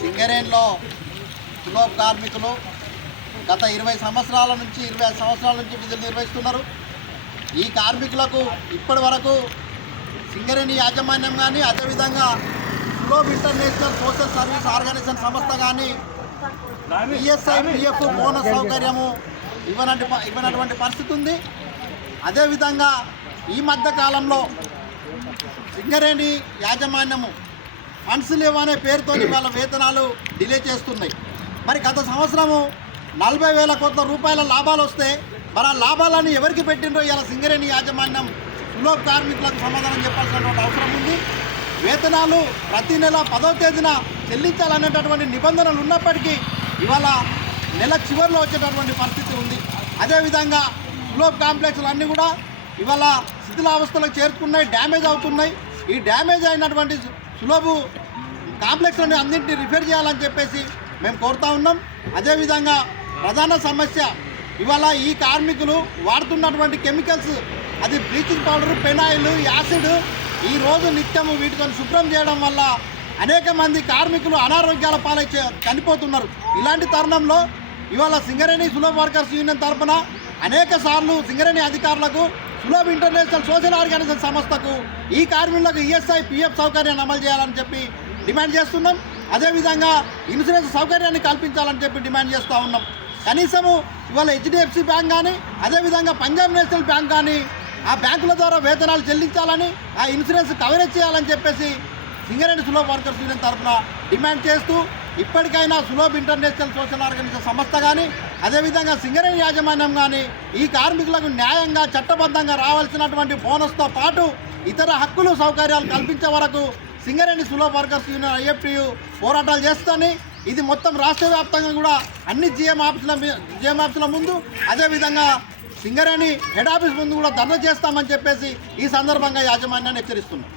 సింగరేణిలో సులభ కార్మికులు గత 20 సంవత్సరాల నుంచి 25 సంవత్సరాల నుంచి విధులు నిర్వహిస్తున్నారు. ఈ కార్మికులకు ఇప్పటి వరకు సింగరేణి యాజమాన్యం కానీ అదేవిధంగా సులభ ఇంటర్నేషనల్ సోషల్ సర్వీస్ ఆర్గనైజేషన్ సంస్థ కానీ ఈఎస్ఐ పిఎఫ్ బోనస్ సౌకర్యము ఇవ్వనటువంటి పరిస్థితి ఉంది. అదేవిధంగా ఈ మధ్య కాలంలో సింగరేణి యాజమాన్యము ఫండ్స్ లేవనే పేరుతో వాళ్ళ వేతనాలు డిలే చేస్తున్నాయి. మరి గత సంవత్సరము 40,000 కోట్ల రూపాయల లాభాలు వస్తే మరి ఆ లాభాలను ఎవరికి పెట్టిండ్రో ఇలా సింగరేణి యాజమాన్యం సులభ కార్మికులకు సమాధానం చెప్పాల్సినటువంటి అవసరం ఉంది. వేతనాలు ప్రతి నెల 10వ తేదీన చెల్లించాలనేటటువంటి నిబంధనలు ఉన్నప్పటికీ ఇవాళ నెల చివరిలో వచ్చేటటువంటి పరిస్థితి ఉంది. అదేవిధంగా సులభ కాంప్లెక్స్లు అన్నీ కూడా ఇవాళ శిథిలావస్థలకు చేరుకున్నాయి, డ్యామేజ్ అవుతున్నాయి. ఈ డ్యామేజ్ అయినటువంటి సులభ కాంప్లెక్స్లని అన్నింటినీ రిపేర్ చేయాలని చెప్పేసి మేము కోరుతా ఉన్నాం. అదేవిధంగా ప్రధాన సమస్య ఇవాళ ఈ కార్మికులు వాడుతున్నటువంటి కెమికల్స్, అది బ్లీచింగ్ పౌడర్, పెనాయిల్, యాసిడ్, ఈరోజు నిత్యము వీటితో శుభ్రం చేయడం వల్ల అనేక మంది కార్మికులు అనారోగ్యాల పాలై చనిపోతున్నారు. ఇలాంటి తరుణంలో ఇవాళ సింగరేణి సులభ వర్కర్స్ యూనియన్ తరఫున అనేక సార్లు సింగరేణి అధికారులకు సులభ ఇంటర్నేషనల్ సోషల్ ఆర్గనైజేషన్ సంస్థకు ఈ కార్మికులకు ఈఎస్ఐ పిఎఫ్ సౌకర్యాన్ని అమలు చేయాలని చెప్పి డిమాండ్ చేస్తున్నాం. అదేవిధంగా ఇన్సూరెన్స్ సౌకర్యాన్ని కల్పించాలని చెప్పి డిమాండ్ చేస్తూ ఉన్నాం. కనీసము ఇవాళ హెచ్డిఎఫ్సి బ్యాంక్ కానీ అదేవిధంగా పంజాబ్ నేషనల్ బ్యాంక్ కానీ ఆ బ్యాంకుల ద్వారా వేతనాలు చెల్లించాలని, ఆ ఇన్సూరెన్స్ కవరేజ్ చేయాలని చెప్పేసి సింగరేణి సులభ వర్కర్స్ యూనియన్ తరఫున డిమాండ్ చేస్తూ ఇప్పటికైనా సులభ ఇంటర్నేషనల్ సోషల్ ఆర్గనైజేషన్ సంస్థ కానీ అదేవిధంగా సింగరేణి యాజమాన్యం కానీ ఈ కార్మికులకు న్యాయంగా చట్టబద్ధంగా రావాల్సినటువంటి బోనస్తో పాటు ఇతర హక్కులు సౌకర్యాలు కల్పించే వరకు సింగరేణి సులభ వర్కర్స్ యూనియన్ ఐఎఫ్టియు పోరాటాలు చేస్తాని. ఇది మొత్తం రాష్ట్ర వ్యాప్తంగా కూడా అన్ని జిఎం ఆఫీసుల ముందు అదేవిధంగా సింగరేణి హెడ్ ఆఫీస్ ముందు కూడా ధర్నా చేస్తామని చెప్పేసి ఈ సందర్భంగా యాజమాన్యాన్ని హెచ్చరిస్తున్నాం.